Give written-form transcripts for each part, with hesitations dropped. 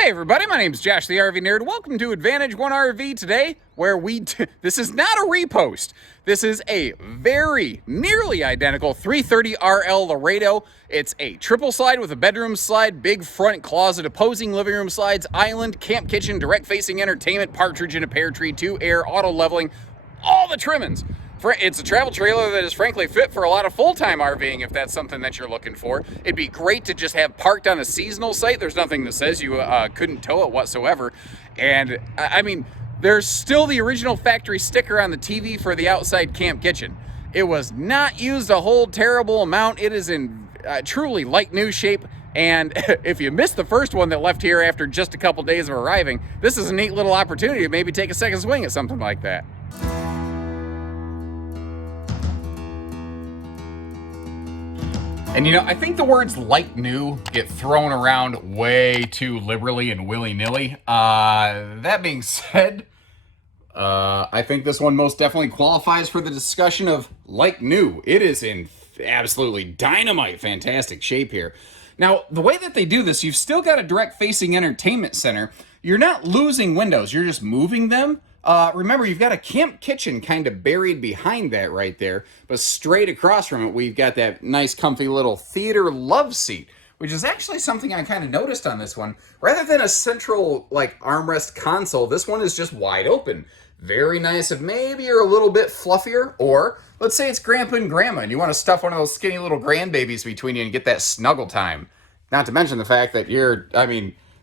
Hey everybody, my name is Josh the RV Nerd. Welcome to Advantage One RV today, where this is not a repost. This is a very nearly identical 330RL Laredo. It's a triple slide with a bedroom slide, big front closet, opposing living room slides, island, camp kitchen, direct facing entertainment, partridge in a pear tree, 2-air, auto leveling, all the trimmings. It's a travel trailer that is frankly fit for a lot of full-time RVing if that's something that you're looking for. It'd be great to just have parked on a seasonal site. There's nothing that says you couldn't tow it whatsoever. And I mean, there's still the original factory sticker on the TV for the outside camp kitchen. It was not used a whole terrible amount. It is in truly like new shape. And if you missed the first one that left here after just a couple days of arriving, this is a neat little opportunity to maybe take a second swing at something like that. And you know, I think the words like new get thrown around way too liberally and willy-nilly. That being said, I think this one most definitely qualifies for the discussion of like new. It is in absolutely dynamite, fantastic shape here. Now, the way that they do this, you've still got a direct facing entertainment center. You're not losing windows, you're just moving them. Remember, you've got a camp kitchen kind of buried behind that right there, but straight across from it, we've got that nice comfy little theater love seat, which is actually something I kind of noticed on this one. Rather than a central, like, armrest console, this one is just wide open. Very nice if maybe you're a little bit fluffier, or let's say it's grandpa and grandma, and you want to stuff one of those skinny little grandbabies between you and get that snuggle time. Not to mention the fact that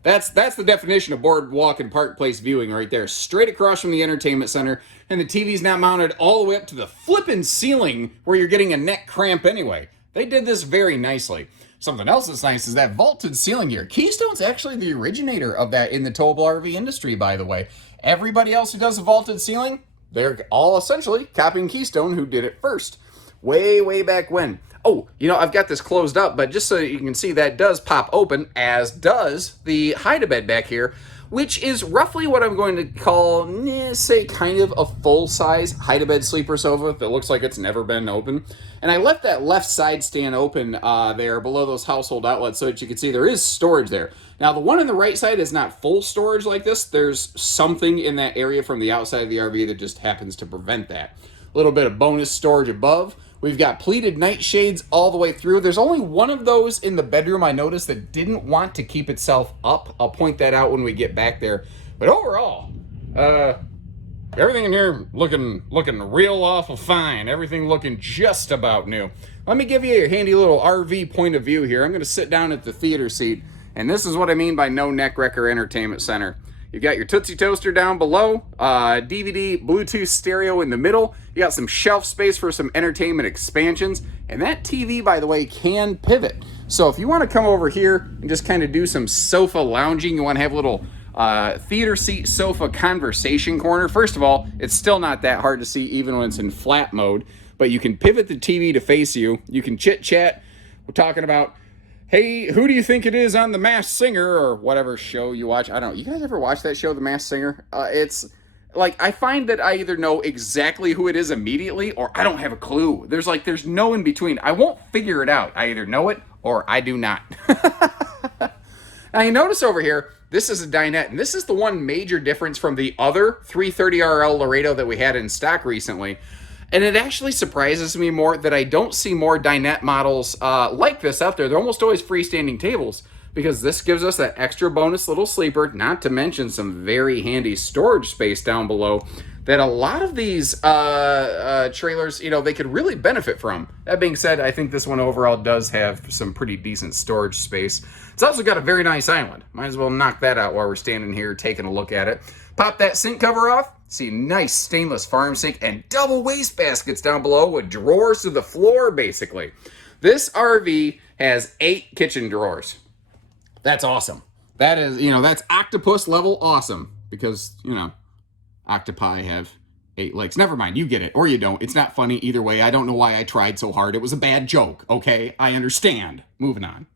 that's the definition of boardwalk and park place viewing right there. Straight across from the entertainment center, and the TV's not mounted all the way up to the flippin' ceiling where you're getting a neck cramp anyway. They did this very nicely. Something else that's nice is that vaulted ceiling here. Keystone's actually the originator of that in the towable RV industry, by the way. Everybody else who does a vaulted ceiling, they're all essentially copying Keystone, who did it first. Way back when. Oh, you know, I've got this closed up, but just so you can see, that does pop open, as does the hide-a-bed back here, which is roughly what I'm going to call, say, kind of a full-size hide-a-bed sleeper sofa that looks like it's never been open. And I left that left side stand open there below those household outlets so that you can see there is storage there. Now, the one on the right side is not full storage like this. There's something in that area from the outside of the RV that just happens to prevent that. A little bit of bonus storage above. We've got pleated night shades all the way through. There's only one of those in the bedroom I noticed that didn't want to keep itself up. I'll point that out when we get back there. But overall, everything in here looking real awful fine. Everything looking just about new. Let me give you a handy little RV point of view here. I'm going to sit down at the theater seat, and this is what I mean by no neck wrecker entertainment center. You've got your Tootsie Toaster down below, DVD, Bluetooth stereo in the middle. You got some shelf space for some entertainment expansions. And that TV, by the way, can pivot. So if you want to come over here and just kind of do some sofa lounging, you want to have a little theater seat sofa conversation corner. First of all, it's still not that hard to see even when it's in flat mode. But you can pivot the TV to face you. You can chit-chat. We're talking about, hey, who do you think it is on The Masked Singer, or whatever show you watch? I don't know. You guys ever watch that show, The Masked Singer? It's like, I find that I either know exactly who it is immediately, or I don't have a clue. There's no in between. I won't figure it out. I either know it or I do not. Now you notice over here, this is a dinette, and this is the one major difference from the other 330RL Laredo that we had in stock recently. And it actually surprises me more that I don't see more dinette models like this out there. They're almost always freestanding tables, because this gives us that extra bonus little sleeper, not to mention some very handy storage space down below that a lot of these trailers, you know, they could really benefit from. That being said, I think this one overall does have some pretty decent storage space. It's also got a very nice island. Might as well knock that out while we're standing here taking a look at it. Pop that sink cover off. See, nice stainless farm sink and double wastebaskets down below with drawers to the floor, basically. This RV has 8 kitchen drawers. That's awesome. That is, you know, that's octopus level awesome, because, you know, octopi have 8 legs. Never mind, you get it, or you don't. It's not funny either way. I don't know why I tried so hard. It was a bad joke, okay? I understand. Moving on.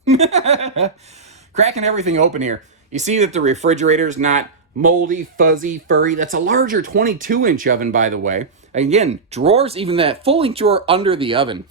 Cracking everything open here. You see that the refrigerator's not moldy, fuzzy, furry. That's a larger 22-inch oven, by the way. Again, drawers, even that full-length drawer under the oven.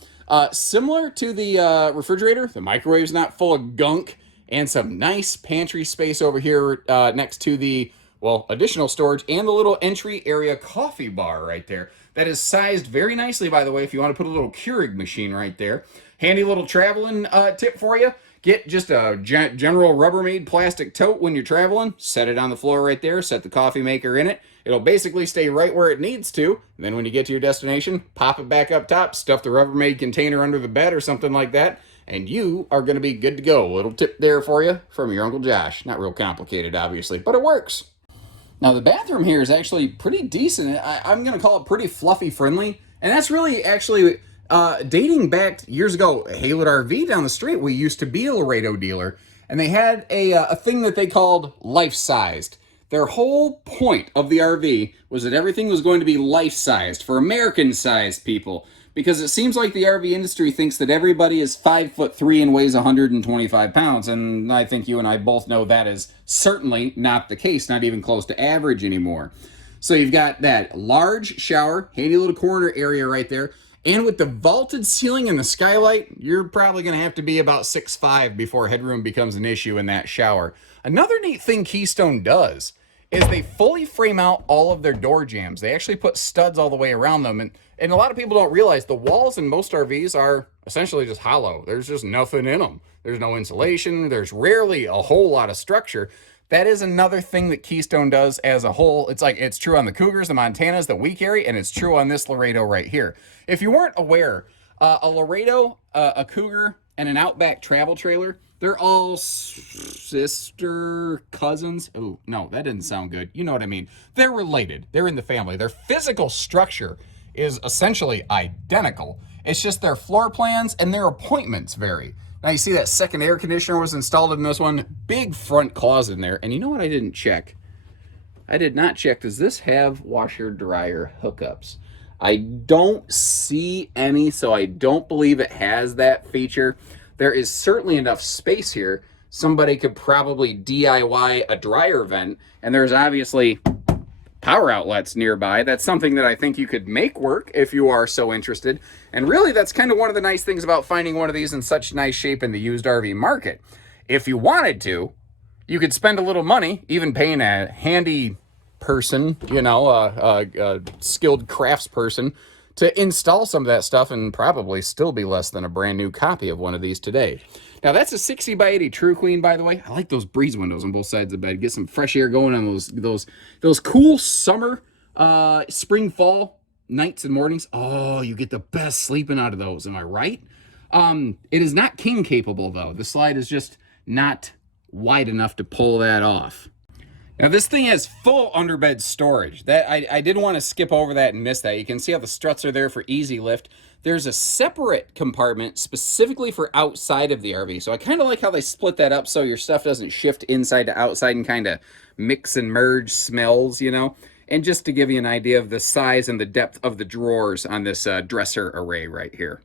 Similar to the refrigerator, the microwave's not full of gunk, and some nice pantry space over here next to the, well, additional storage and the little entry area coffee bar right there. That is sized very nicely, by the way, if you want to put a little Keurig machine right there. Handy little traveling tip for you. Get just a general Rubbermaid plastic tote when you're traveling. Set it on the floor right there. Set the coffee maker in it. It'll basically stay right where it needs to. And then when you get to your destination, pop it back up top, stuff the Rubbermaid container under the bed or something like that, and you are going to be good to go. A little tip there for you from your Uncle Josh. Not real complicated, obviously, but it works. Now, the bathroom here is actually pretty decent. I'm going to call it pretty fluffy friendly. And that's really actually dating back years ago. Haylett RV down the street, we used to be a Laredo dealer. And they had a thing that they called life-sized. Their whole point of the RV was that everything was going to be life-sized for American-sized people. Because it seems like the RV industry thinks that everybody is 5'3" and weighs 125 pounds. And I think you and I both know that is certainly not the case, not even close to average anymore. So you've got that large shower, handy little corner area right there. And with the vaulted ceiling and the skylight, you're probably going to have to be about 6'5" before headroom becomes an issue in that shower. Another neat thing Keystone does is they fully frame out all of their door jambs. They actually put studs all the way around them. And a lot of people don't realize the walls in most RVs are essentially just hollow. There's just nothing in them. There's no insulation. There's rarely a whole lot of structure. That is another thing that Keystone does as a whole. It's like it's true on the Cougars, the Montanas, the we carry, and it's true on this Laredo right here. If you weren't aware, a Laredo, a Cougar, and an Outback travel trailer, they're all sister cousins. Oh, no, that didn't sound good. You know what I mean. They're related. They're in the family. Their physical structure is essentially identical. It's just their floor plans and their appointments vary. Now you see that second air conditioner was installed in this one. Big front closet in there. And you know what I didn't check? I did not check. Does this have washer dryer hookups? I don't see any, so I don't believe it has that feature. There is certainly enough space here. Somebody could probably DIY a dryer vent, and there's obviously power outlets nearby. That's something that I think you could make work if you are so interested. And really, that's kind of one of the nice things about finding one of these in such nice shape in the used RV market. If you wanted to, you could spend a little money, even paying a handy person, you know, a skilled craftsperson, to install some of that stuff and probably still be less than a brand new copy of one of these today. Now, that's a 60 by 80 True Queen, by the way. I like those breeze windows on both sides of the bed. Get some fresh air going on those cool summer, spring, fall nights and mornings. Oh, you get the best sleeping out of those. Am I right? It is not king capable, though. The slide is just not wide enough to pull that off. Now, this thing has full underbed storage. That I didn't want to skip over that and miss that. You can see how the struts are there for easy lift. There's a separate compartment specifically for outside of the RV. So I kind of like how they split that up so your stuff doesn't shift inside to outside and kind of mix and merge smells, you know. And just to give you an idea of the size and the depth of the drawers on this dresser array right here.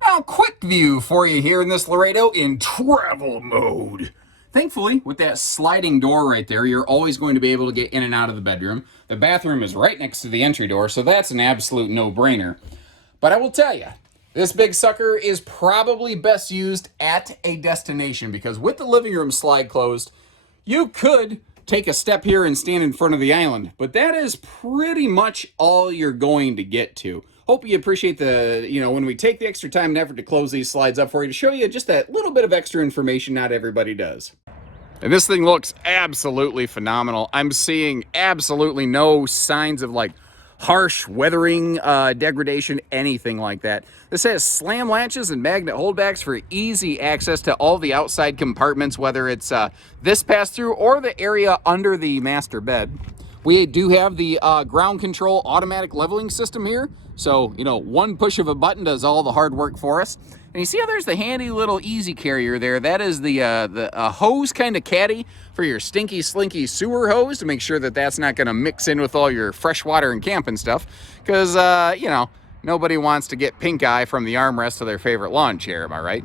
Now, quick view for you here in this Laredo in travel mode. Thankfully, with that sliding door right there, you're always going to be able to get in and out of the bedroom. The bathroom is right next to the entry door, so that's an absolute no-brainer. But I will tell you, this big sucker is probably best used at a destination because with the living room slide closed, you could take a step here and stand in front of the island, but that is pretty much all you're going to get to. Hope you appreciate the, when we take the extra time and effort to close these slides up for you to show you just that little bit of extra information not everybody does. And this thing looks absolutely phenomenal. I'm seeing absolutely no signs of like harsh weathering, degradation, anything like that. This has slam latches and magnet holdbacks for easy access to all the outside compartments, whether it's this pass-through or the area under the master bed. We do have the ground control automatic leveling system here. So, one push of a button does all the hard work for us. And you see how there's the handy little easy carrier there? That is the hose kind of caddy for your stinky slinky sewer hose to make sure that that's not going to mix in with all your fresh water and camping stuff. Because, nobody wants to get pink eye from the armrest of their favorite lawn chair, am I right?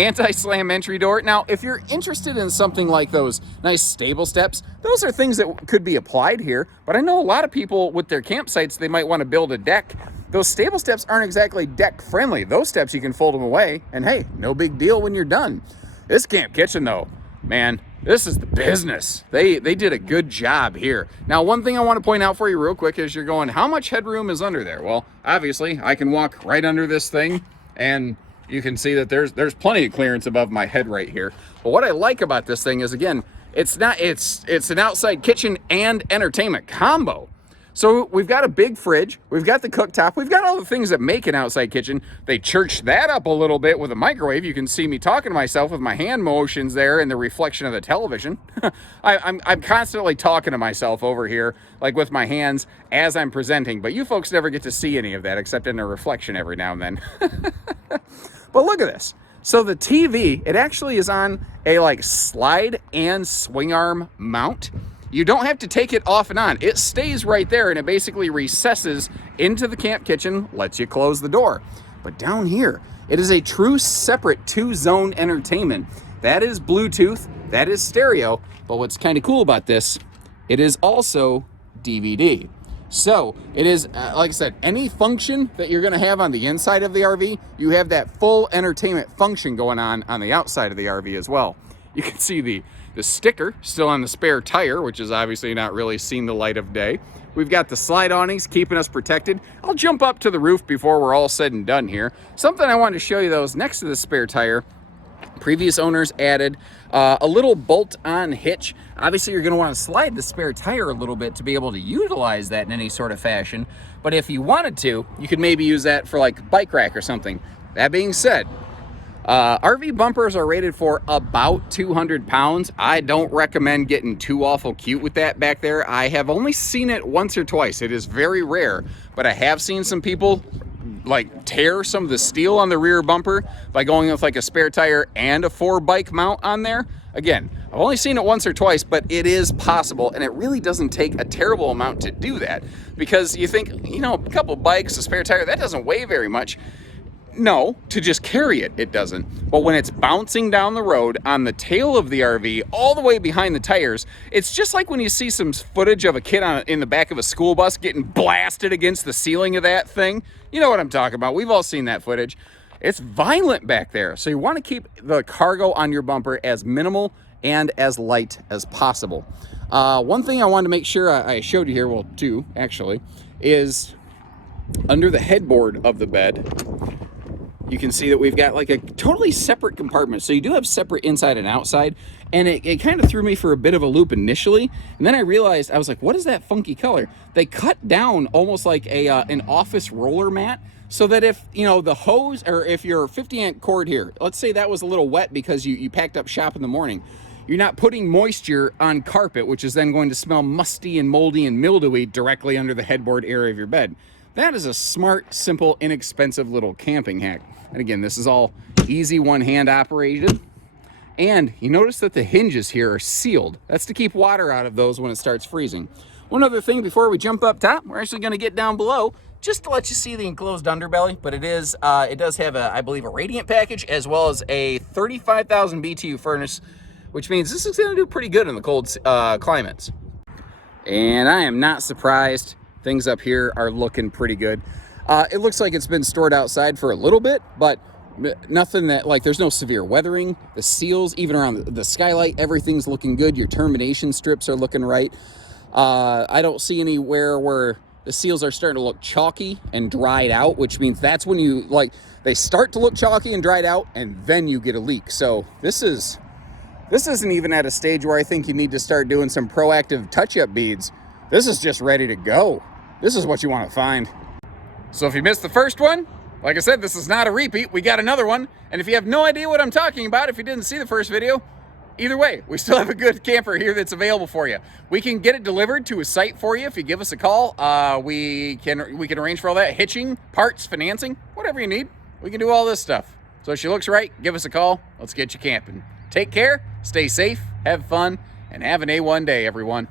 anti-slam entry door. Now, if you're interested in something like those nice stable steps, those are things that could be applied here. But I know a lot of people with their campsites, they might want to build a deck. Those stable steps aren't exactly deck friendly. Those steps, you can fold them away, and hey, no big deal when you're done. This camp kitchen though, man, this is the business. They did a good job here. Now, one thing I want to point out for you real quick is you're going, how much headroom is under there? Well, obviously, I can walk right under this thing, and you can see that there's plenty of clearance above my head right here. But what I like about this thing is, again, it's an outside kitchen and entertainment combo. So we've got a big fridge, we've got the cooktop, we've got all the things that make an outside kitchen. They churched that up a little bit with a microwave. You can see me talking to myself with my hand motions there and the reflection of the television. I'm constantly talking to myself over here, like with my hands as I'm presenting, but you folks never get to see any of that except in a reflection every now and then. But look at this. So the TV, it actually is on a like slide and swing arm mount. You don't have to take it off and on. It stays right there, and it basically recesses into the camp kitchen, lets you close the door. But down here, it is a true separate 2-zone entertainment. That is Bluetooth, that is stereo, but what's kind of cool about this, it is also DVD. So it is, like I said, any function that you're gonna have on the inside of the RV, you have that full entertainment function going on the outside of the RV as well. You can see the sticker still on the spare tire, which is obviously not really seen the light of day. We've got the slide awnings keeping us protected. I'll jump up to the roof before we're all said and done here. Something I wanted to show you though is next to the spare tire, previous owners added a little bolt-on hitch. Obviously you're going to want to slide the spare tire a little bit to be able to utilize that in any sort of fashion. But if you wanted to, you could maybe use that for like a bike rack or something. That being said, RV bumpers are rated for about 200 pounds. I don't recommend getting too awful cute with that back there. I have only seen it once or twice. It is very rare, but I have seen some people like tear some of the steel on the rear bumper by going with like a spare tire and a 4-bike mount on there. Again, I've only seen it once or twice, but it is possible, and it really doesn't take a terrible amount to do that, because you think, you know, a couple bikes, a spare tire, that doesn't weigh very much. No, to just carry it, it doesn't. But when it's bouncing down the road on the tail of the RV, all the way behind the tires, it's just like when you see some footage of a kid in the back of a school bus getting blasted against the ceiling of that thing. You know what I'm talking about. We've all seen that footage. It's violent back there. So you want to keep the cargo on your bumper as minimal and as light as possible. One thing I wanted to make sure I showed you here, well, two actually, is under the headboard of the bed, you can see that we've got like a totally separate compartment. So you do have separate inside and outside. And it kind of threw me for a bit of a loop initially. And then I realized, I was like, what is that funky color? They cut down almost like an office roller mat, so that if, you know, the hose, or if your 50-amp cord here, let's say that was a little wet because you packed up shop in the morning, you're not putting moisture on carpet, which is then going to smell musty and moldy and mildewy directly under the headboard area of your bed. That is a smart, simple, inexpensive little camping hack. And again, this is all easy one-hand operated. And you notice that the hinges here are sealed. That's to keep water out of those when it starts freezing. One other thing before we jump up top, we're actually going to get down below just to let you see the enclosed underbelly. But it does have, I believe, a radiant package as well as a 35,000 BTU furnace, which means this is going to do pretty good in the cold climates. And I am not surprised. Things up here are looking pretty good. It looks like it's been stored outside for a little bit, but nothing that, like, there's no severe weathering. The seals, even around the skylight, everything's looking good. Your termination strips are looking right. I don't see anywhere where the seals are starting to look chalky and dried out, which means that's when you, like, they start to look chalky and dried out, and then you get a leak. So this isn't even at a stage where I think you need to start doing some proactive touch-up beads. This is just ready to go. This is what you want to find. So if you missed the first one, like I said, this is not a repeat. We got another one. And if you have no idea what I'm talking about, if you didn't see the first video, either way, we still have a good camper here that's available for you. We can get it delivered to a site for you if you give us a call. We can arrange for all that, hitching, parts, financing, whatever you need. We can do all this stuff. So if she looks right, give us a call. Let's get you camping. Take care, stay safe, have fun, and have an A1 day, everyone.